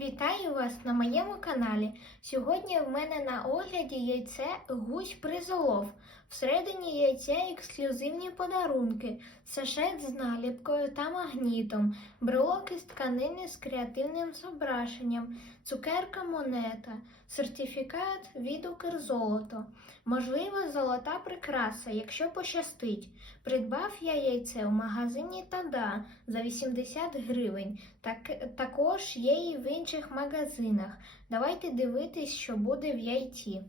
Вітаю вас на моєму каналі. Сьогодні в мене на огляді яйце гусь призолов. Всередині яйця ексклюзивні подарунки, сашет з наліпкою та магнітом, брелок із тканини з креативним зображенням, цукерка монета, сертифікат від Укрзолото. Можливо, золота прикраса, якщо пощастить. Придбав я яйце у магазині Тада за 80 гривень. Так, також є і в інших магазинах. Давайте дивитись, що буде в яйці.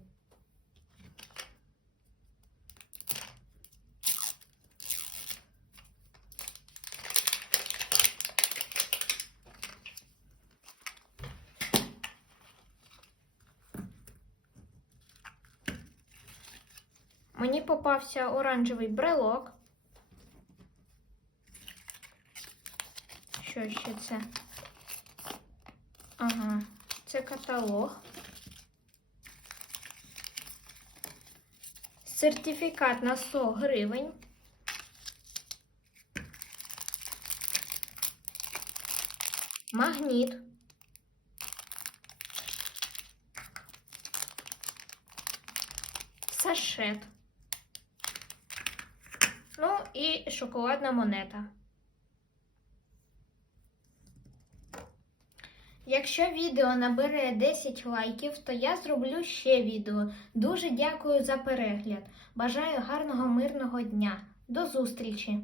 Мені попався оранжевий брелок. Що ще це? Ага, це каталог. Сертифікат на 100 гривень. Магніт. Сашет. І шоколадна монета. Якщо відео набере 10 лайків, то я зроблю ще відео. Дуже дякую за перегляд. Бажаю гарного мирного дня. До зустрічі!